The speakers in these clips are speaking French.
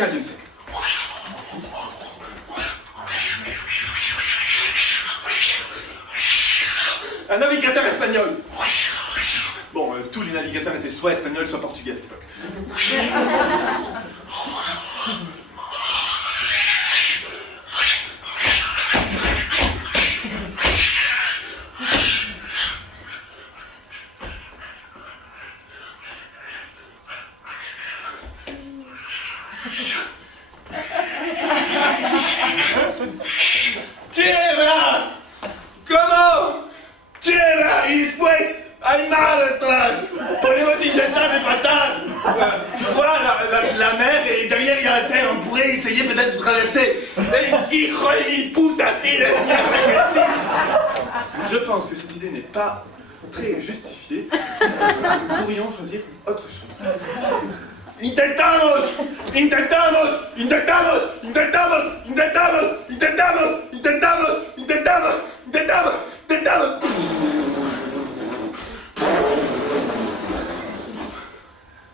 15e siècle. Un navigateur espagnol. Bon, tous les navigateurs étaient soit espagnols, soit portugais à cette époque. Tierra! ¿Cómo? Tierra y después hay mar atrás. Podemos intentar de pasar. Tu vois la mer et derrière il y a la terre. On pourrait essayer peut-être de traverser. Hijo de mil putas, je pense que cette idée n'est pas très justifiée. Nous pourrions choisir autre chose. Intentamos, intentamos, intentamos, intentamos, intentamos, intentamos, intentamos, intentamos, intentamos, intentamos.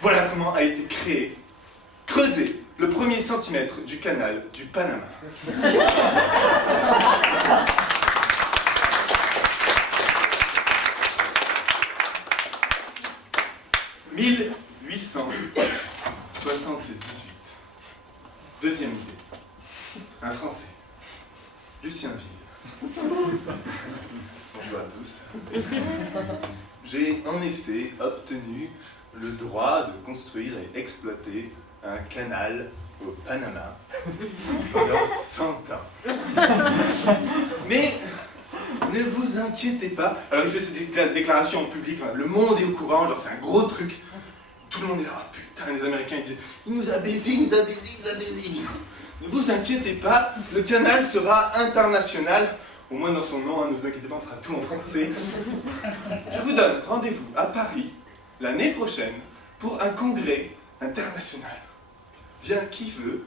Voilà comment a été créé, creusé, le premier centimètre du canal du Panama. « 1878. Deuxième idée. Un Français. Lucien Vise. Bonjour à tous. J'ai en effet obtenu le droit de construire et exploiter un canal au Panama pendant 100 ans. Mais ne vous inquiétez pas. Alors il fait cette déclaration en public, le monde est au courant, genre c'est un gros truc. Tout le monde est là, oh, putain, les Américains ils disent, il nous a baisé, il nous a baisé, il nous a baisé. Ne vous inquiétez pas, le canal sera international, au moins dans son nom, hein, ne vous inquiétez pas, on fera tout en français. Je vous donne rendez-vous à Paris l'année prochaine pour un congrès international. Viens qui veut.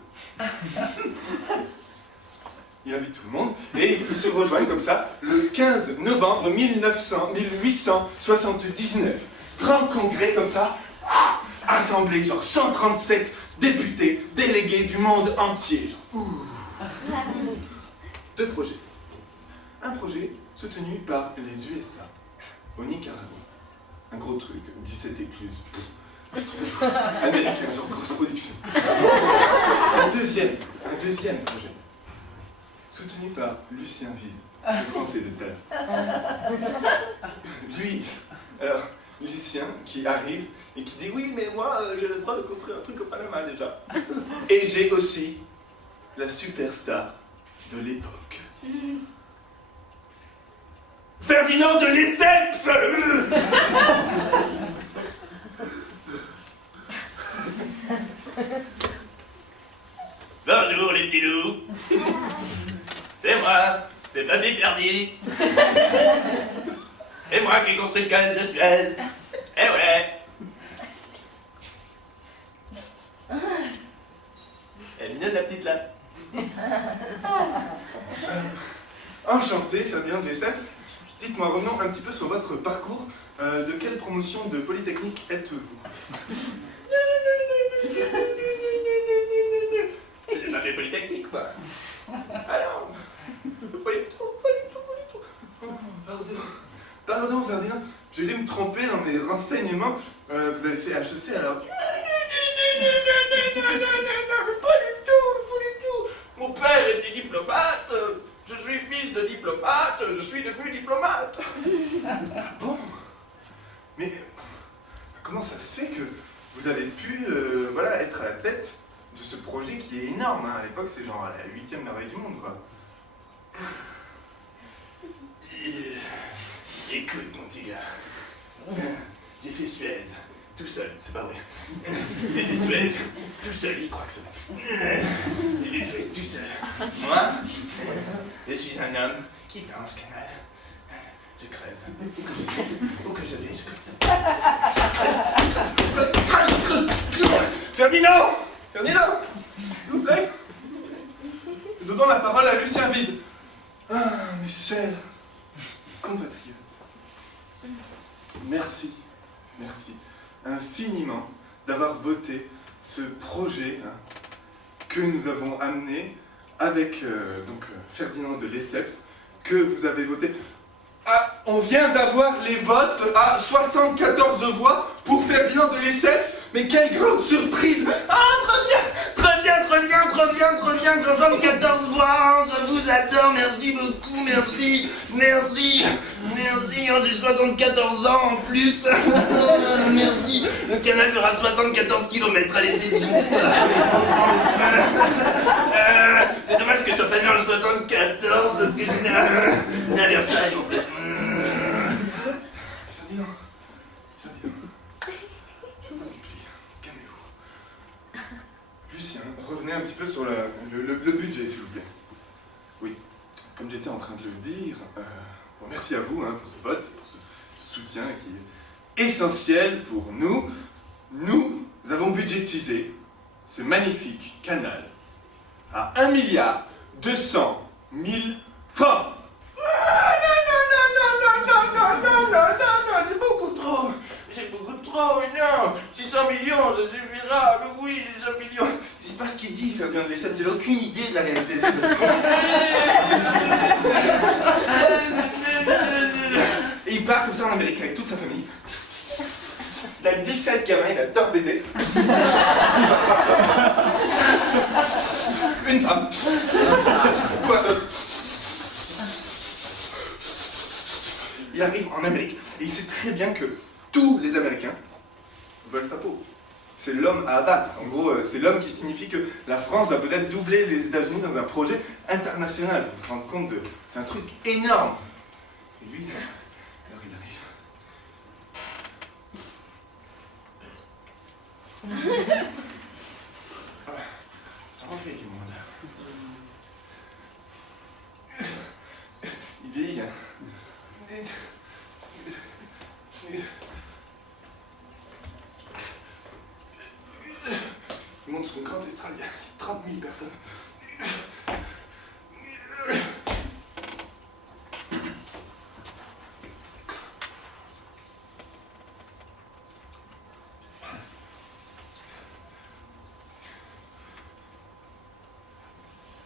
Il invite tout le monde et ils se rejoignent comme ça le 15 novembre 1879. Grand congrès comme ça, assemblée, genre 137 députés, délégués du monde entier. Deux projets. Un projet soutenu par les USA au Nicaragua. Un gros truc, 17 écluses. Américain, genre grosse production. Un deuxième projet. Soutenu par Lucien Vise, le français de tout à l'heure. Lui, alors, Lucien qui arrive et qui dit « Oui, mais moi, j'ai le droit de construire un truc au Panama déjà. » Et j'ai aussi la superstar de l'époque. Ferdinand de Lesseps. Bonjour les petits loups. C'est moi, c'est Papy Ferdi. C'est moi qui ai construit le canal de Suez. Eh ouais. Elle est mignonne la petite là. Enchanté, Ferdinand de Lesseps. Dites-moi, revenons un petit peu sur votre parcours. De quelle promotion de Polytechnique êtes-vous? J'ai pas fait Polytechnique quoi. Alors, pas du tout. Oh, pardon, Ferdinand. J'ai dû me tromper dans mes renseignements. Vous avez fait HEC alors? Pas du tout. Mon père était diplomate. Je suis fils de diplomate. Je suis devenu diplomate. Ah bon? Mais comment ça se fait que vous avez pu voilà, être à la tête de ce projet qui est énorme, hein. À l'époque, c'est genre la 8e merveille du monde, quoi. Écoute, mon petit gars. J'ai fait Suez. Tout seul, c'est pas vrai. J'ai fait Suez. Tout seul, il croit que c'est vrai. J'ai fait Suez tout seul. Moi, je suis un homme qui pense canal. Je creuse. Où que je vais, je creuse. Ferdinand, s'il vous plaît. Nous donnons la parole à Lucien Vise. Ah, mes chers compatriotes. Merci infiniment d'avoir voté ce projet que nous avons amené avec Ferdinand de Lesseps, que vous avez voté. Ah, on vient d'avoir les votes à 74 voix pour Ferdinand de Lesseps, mais quelle grande surprise! Ah, très bien, 74 voix, je vous adore, merci beaucoup, merci, oh, j'ai 74 ans en plus, merci, le canal fera 74 km, allez, c'est dit. C'est dommage que je sois pas né en le 74, parce que je suis né à Versailles, en fait. Ferdinand, je vous en prie, calmez-vous. Lucien, revenez un petit peu sur le budget, s'il vous plaît. Oui, comme j'étais en train de le dire, bon, merci à vous pour ce vote, pour ce soutien qui est essentiel pour nous. Nous avons budgétisé ce magnifique canal à 1,2 milliard francs. Non, c'est beaucoup trop, mais non, 600 millions, ça suffira, mais oui, 600 millions. C'est pas ce qu'il dit, Ferdinand de Lesseps, il n'a aucune idée de la réalité. Et il part comme ça en Amérique avec toute sa famille. Il a 17 gamins, il adore baiser. Une femme. Quoi ça? Il arrive en Amérique et il sait très bien que tous les Américains veulent sa peau. C'est l'homme à abattre. En gros, c'est l'homme qui signifie que la France va peut-être doubler les États-Unis dans un projet international. Vous vous rendez compte de... C'est un truc énorme. Et lui, alors il arrive. T'en rends avec moi là. Il vieillit, hein. Il monte sur une grande estrade, il y a 30 000 personnes.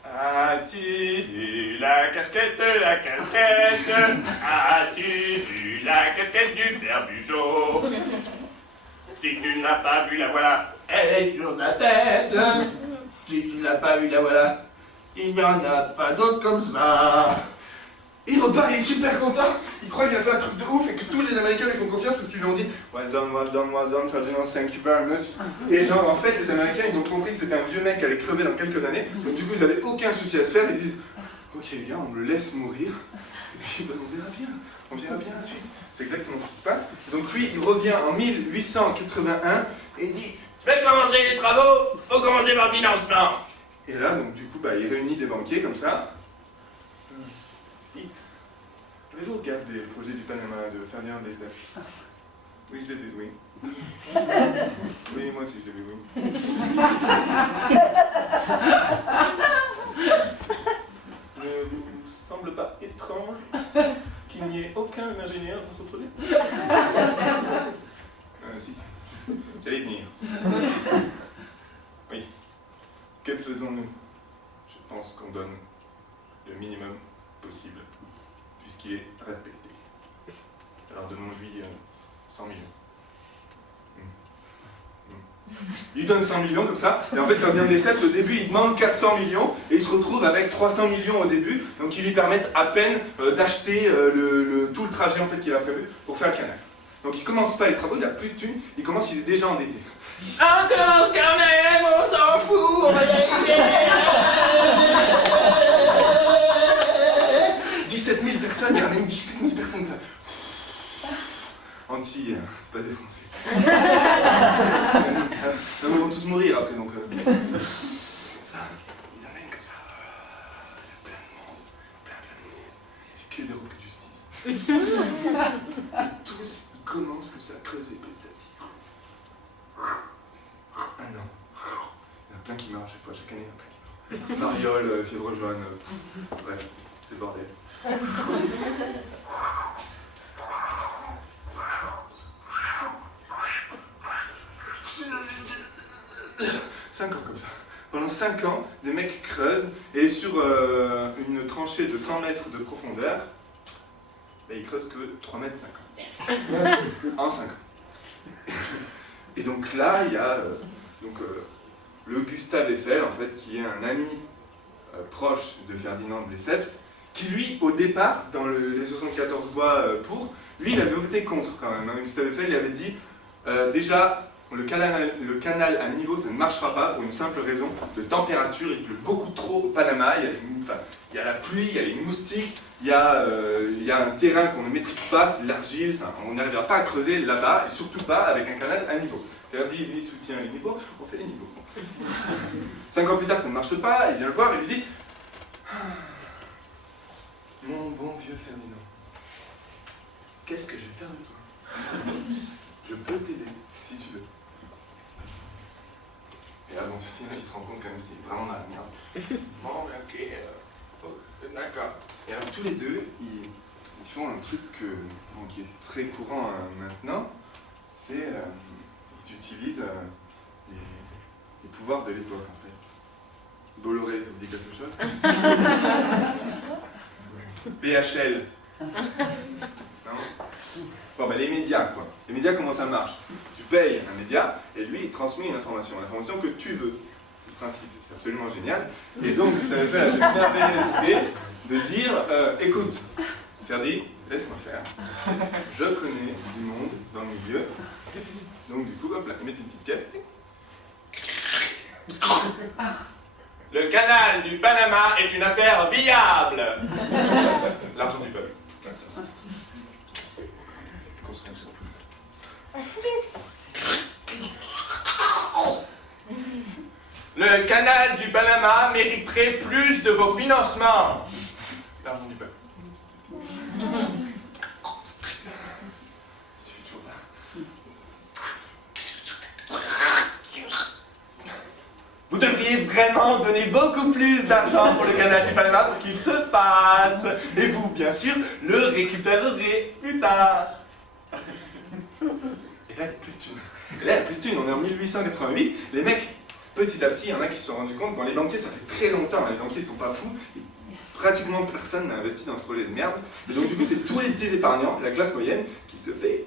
As-tu vu la casquette, As-tu vu la casquette du père Bugeaud? Si tu ne l'as pas vue, la voilà, elle est sur ta tête. Si tu ne l'as pas vue, la voilà, il n'y en a pas d'autre comme ça. Il repart, il est super content. Il croit qu'il a fait un truc de ouf et que tous les Américains lui font confiance parce qu'ils lui ont dit well done, Ferdinand, thank you very much. Et genre, en fait, les Américains, ils ont compris que c'était un vieux mec qui allait crever dans quelques années. Donc du coup, ils n'avaient aucun souci à se faire. Ils disent ok les gars, on le laisse mourir. Et puis, ben, on verra bien la suite. C'est exactement ce qui se passe. Donc lui, il revient en 1881 et il dit Je vais commencer les travaux, faut commencer par le financement. et là, donc du coup, bah, il réunit des banquiers comme ça. Dites, avez-vous regardé le projet du Panama de Ferdinand de Lesseps? Oui, je l'ai vu, oui. Oui, moi aussi, je l'ai vu, oui. Ne vous semble pas étrange qu'il n'y ait aucun ingénieur dans ce projet? Si. J'allais venir. Oui. Que faisons-nous? Je pense qu'on donne le minimum possible, puisqu'il est respecté. Alors donnons-lui 100 millions. Il donne 100 millions comme ça, et en fait Ferdinand de Lesseps au début il demande 400 millions, et il se retrouve avec 300 millions au début, donc qui lui permettent à peine d'acheter tout le trajet en fait qu'il a prévu pour faire le canal. Donc il commence pas les travaux, il a plus de thunes, il est déjà endetté. On commence quand même, on s'en fout, on va y arriver. 17 000 personnes, il ramène 17 000 personnes ça. Anti, c'est pas des Français. Ils vont tous mourir après donc. Comme ça, ils amènent comme ça. Il y a plein de monde, plein de monde. C'est que des repris de justice. Et tous, ils commencent comme ça à creuser petit à petit. Un an. Il y en a plein qui meurent à chaque fois, chaque année, il y en a plein qui meurent. Variole, fièvre jaune, bref, c'est le bordel. 5 ans comme ça. pendant 5 ans, des mecs creusent, et sur une tranchée de 100 mètres de profondeur, ils creusent que 3,50 mètres en 5 ans. Et donc là, il y a le Gustave Eiffel, en fait, qui est un ami proche de Ferdinand de Lesseps, qui lui, au départ, dans les 74 voix pour, lui, il avait voté contre quand même. Hein. Gustave Eiffel, il avait dit, déjà, le canal à niveau, ça ne marchera pas pour une simple raison de température. Il pleut beaucoup trop au Panama, il y a la pluie, il y a les moustiques, il y a un terrain qu'on ne maîtrise pas, c'est de l'argile, on n'arrivera pas à creuser là-bas, et surtout pas avec un canal à niveau. Il a dit, il soutient les niveaux, on fait les niveaux. 5 ans plus tard, ça ne marche pas, il vient le voir et lui dit « Mon bon vieux Ferdinand, qu'est-ce que je vais faire de toi? Je peux t'aider, si tu veux. » Et là, bon, Ferdinand, il se rend compte quand même que c'était vraiment dans la merde. Bon, ok, d'accord. Et alors, tous les deux, ils font un truc qui est très courant maintenant, c'est ils utilisent les pouvoirs de l'époque, en fait. Bolloré, ça vous dit quelque chose? BHL. Non? Bon, les médias, quoi. Les médias, comment ça marche? Tu payes un média, et lui, il transmet une information que tu veux. Le principe, c'est absolument génial. Et donc, vous avez fait cette merveilleuse idée de dire, écoute, Ferdi, laisse-moi faire. Je connais du monde dans le milieu. Donc, du coup, hop là, mettre une petite pièce. Le canal du Panama est une affaire viable. L'argent du peuple. Construction. Le canal du Panama mériterait plus de vos financements. L'argent du peuple. Ça suffit toujours pas. Vous devriez vraiment donner beaucoup plus d'argent pour le canal du Panama pour qu'il se fasse. Et vous, bien sûr, le récupérerez plus tard. Et là, il n'y a plus de thunes. Et là, il n'y a plus de thunes. On est en 1888. Les mecs, petit à petit, il y en a qui se sont rendus compte. Bon, les banquiers, ça fait très longtemps. Hein, les banquiers, ils sont pas fous. Pratiquement personne n'a investi dans ce projet de merde. Et donc, du coup, c'est tous les petits épargnants, la classe moyenne, qui se fait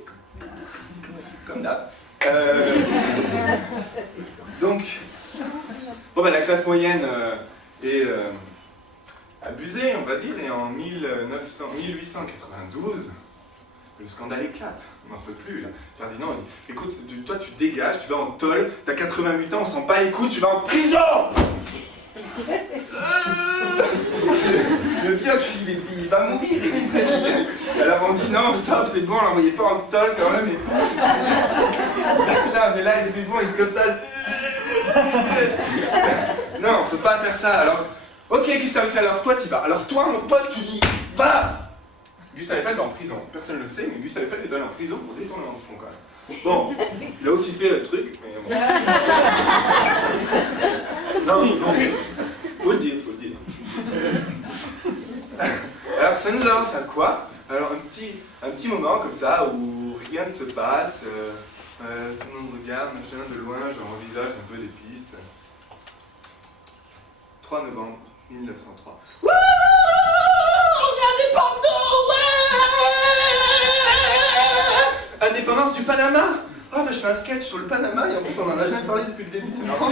comme d'hab. Donc, bon, la classe moyenne est abusée, on va dire, et en 1892, le scandale éclate. On n'en peut plus, là. Ferdinand dit, écoute, toi tu dégages, tu vas en tôle, t'as 88 ans, on s'en bat les couilles, tu vas en prison. Le vieux, il va mourir, il est presque. Alors on dit non, stop, c'est bon, l'envoyez pas en tôle quand même et tout. Là, mais là, c'est bon, il est comme ça. Non, on peut pas faire ça. Alors, ok, Gustave Eiffel, alors toi, t'y vas. Alors toi, mon pote, tu y vas. Gustave Eiffel va en prison. Personne ne le sait, mais Gustave Eiffel est allé en prison pour détournement de fonds quand même. Bon, il a aussi fait le truc, mais bon. Non, faut le dire, faut le dire. Alors, ça nous avance à quoi? Alors, un petit moment comme ça où rien ne se passe, tout le monde regarde, machin, de loin, j'en envisage un peu des pistes. 3 novembre 1903. Wouh! On est indépendant, ouais! Indépendance du Panama! Ah, bah je fais un sketch sur le Panama et en fait on en a jamais parlé depuis le début, c'est marrant.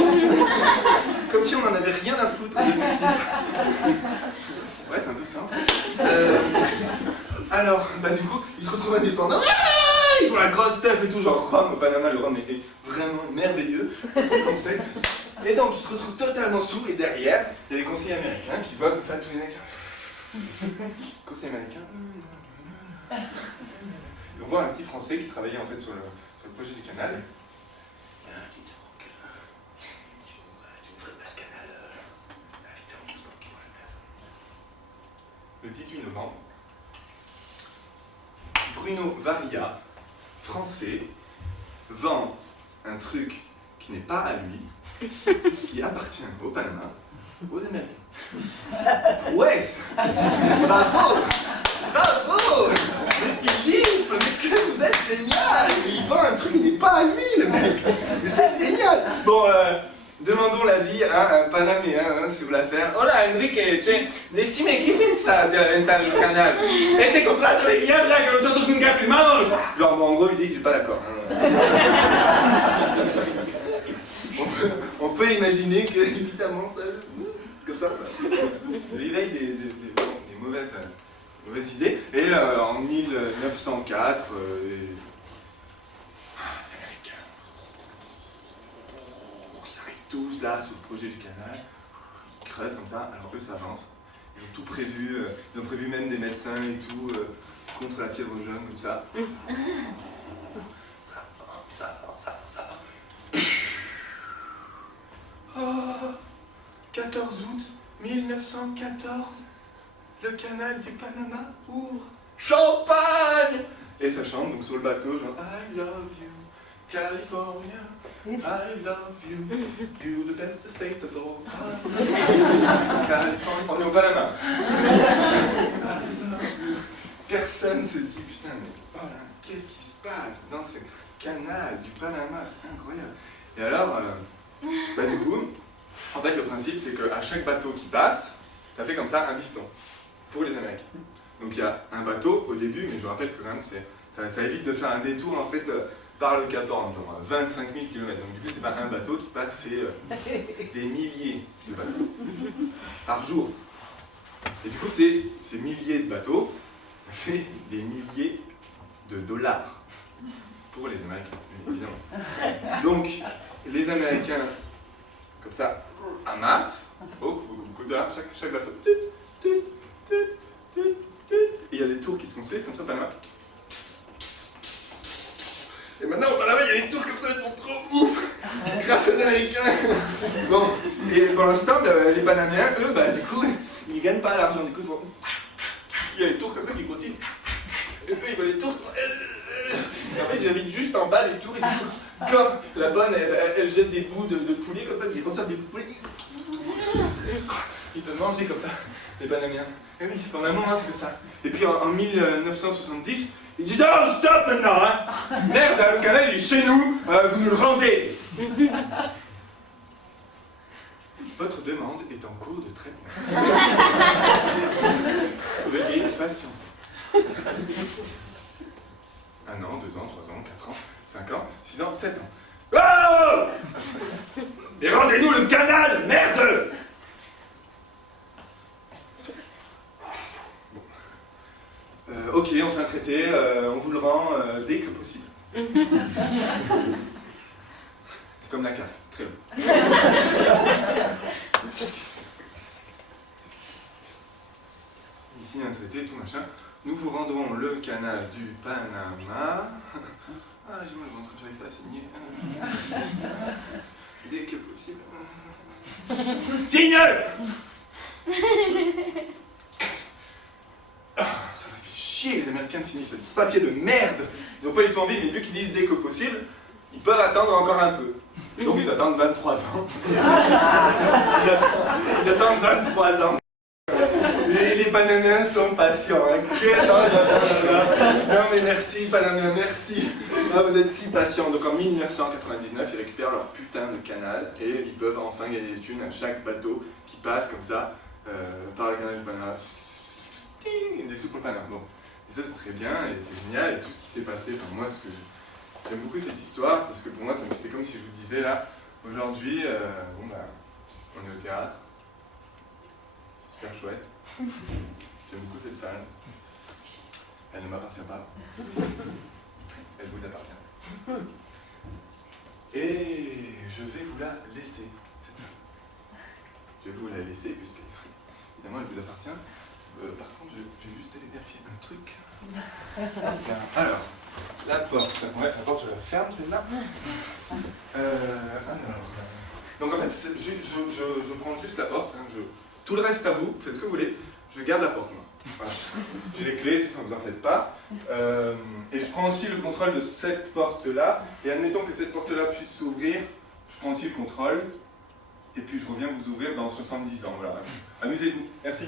Comme si on en avait rien à foutre de ce type. Ouais, c'est un peu ça. Alors, bah du coup, ils se retrouvent indépendants. Ils font la grosse teuf et tout, genre rhum au Panama, le rhum est vraiment merveilleux. Conseil. Et donc, ils se retrouvent totalement sous, et derrière, il y a les conseillers américains qui voient comme ça tous les mecs. Conseiller américain. Et on voit un petit Français qui travaillait en fait sur le projet du canal. Le 18 novembre, Bruno Varia, français, vend un truc qui n'est pas à lui, qui appartient au Panama, aux Américains. Prouesse! Bravo! Bravo! Mais Philippe, mais que vous êtes génial! Il vend un truc qui n'est pas à lui, le mec! Mais c'est génial! Bon, Demandons l'avis à un Panaméen sur l'affaire. Hola Enrique, che, decime, ¿qué pensás de la venta del canal? Este contrato de mierda que nosotros nunca firmamos. Genre, bon, en gros, il dit qu'il n'est pas d'accord. On peut imaginer que, évidemment, ça... Comme ça, l'éveil des mauvaises idées. Et en 1904, les Américains, ils arrivent tous là sur le projet du canal, ils creusent comme ça, alors eux ça avance. Ils ont tout prévu, ils ont prévu même des médecins et tout, contre la fièvre jaune, comme ça. Ça va. Oh, 14 août 1914, le canal du Panama ouvre. Champagne! Et ça chante donc sur le bateau, genre I love you, California, I love you, you're the best state of all. California. On est au Panama. Personne se dit putain, mais oh là, qu'est-ce qui se passe dans ce canal du Panama, c'est incroyable. Et alors, du coup, en fait, le principe, c'est qu'à chaque bateau qui passe, ça fait comme ça un bifton pour les Américains. Donc il y a un bateau au début, mais je vous rappelle que quand même, ça évite de faire un détour en fait par le Cap Horn, genre 25 000 km. Donc du coup, c'est pas un bateau qui passe, c'est des milliers de bateaux par jour. Et du coup, ces milliers de bateaux, ça fait des milliers de dollars pour les Américains, évidemment. Donc, les Américains, comme ça, amassent beaucoup de dollars chaque bateau. Et il y a des tours qui se construisent comme ça au Panama. Et maintenant au Panama, il y a des tours comme ça, elles sont trop ouf grâce aux Américains. Bon, et pour l'instant, les Panaméens, eux, du coup, ils gagnent pas l'argent. Du coup, il y a des tours comme ça qui grossissent. Et eux, ils veulent les tours. Et en fait, ils habitent juste en bas des tours. Et du coup, comme la bonne, elle jette des bouts de poulet comme ça, ils reçoivent des bouts de poulet. Ils peuvent manger comme ça, les Panaméens. Et oui, pendant un moment, c'est comme ça. Et puis en 1970, ils disent « Oh, stop maintenant, hein! Merde, le canal, il est chez nous, vous nous le rendez !» Votre demande est en cours de traitement. Veuillez patienter. 1 an, 2 ans, 3 ans, 4 ans, 5 ans, 6 ans, 7 ans. Oh! Et rendez-nous le canal, merde! Ok, on fait un traité, on vous le rend dès que possible. C'est comme la CAF, c'est très long. Ici un traité, tout machin. Nous vous rendrons le canal du Panama. Ah, j'ai mal au ventre, j'arrive pas à signer. Dès que possible. Signe! Ça m'a fait chier les Américains de signer ce papier de merde. Ils n'ont pas du tout envie, mais vu qu'ils disent dès que possible, ils peuvent attendre encore un peu. Donc ils attendent 23 ans. Ils attendent 23 ans. Les Panaméens sont patients. Hein. Non mais merci Panaméens, merci. Ah, vous êtes si patients. Donc en 1999, ils récupèrent leur putain de canal et ils peuvent enfin gagner des thunes à chaque bateau qui passe comme ça par le canal du Panama. Ting, des sous pour le Panama. Bon. Et ça c'est très bien et c'est génial et tout ce qui s'est passé. Enfin, moi j'aime beaucoup cette histoire parce que pour moi c'est comme si je vous disais là, aujourd'hui, on est au théâtre. C'est super chouette. J'aime beaucoup cette salle. Elle ne m'appartient pas. Elle vous appartient. Et je vais vous la laisser, cette salle. Je vais vous la laisser puisque, évidemment, elle vous appartient. Par contre, je vais juste aller vérifier un truc. Alors, la porte. Ouais, la porte, je la ferme, celle-là. Donc en fait, je prends juste la porte. Hein, tout le reste à vous, faites ce que vous voulez. Je garde la porte, moi. Voilà. J'ai les clés, tout, enfin, vous en faites pas. Et je prends aussi le contrôle de cette porte-là. Et admettons que cette porte-là puisse s'ouvrir, je prends aussi le contrôle. Et puis je reviens vous ouvrir dans 70 ans. Voilà. Amusez-vous. Merci.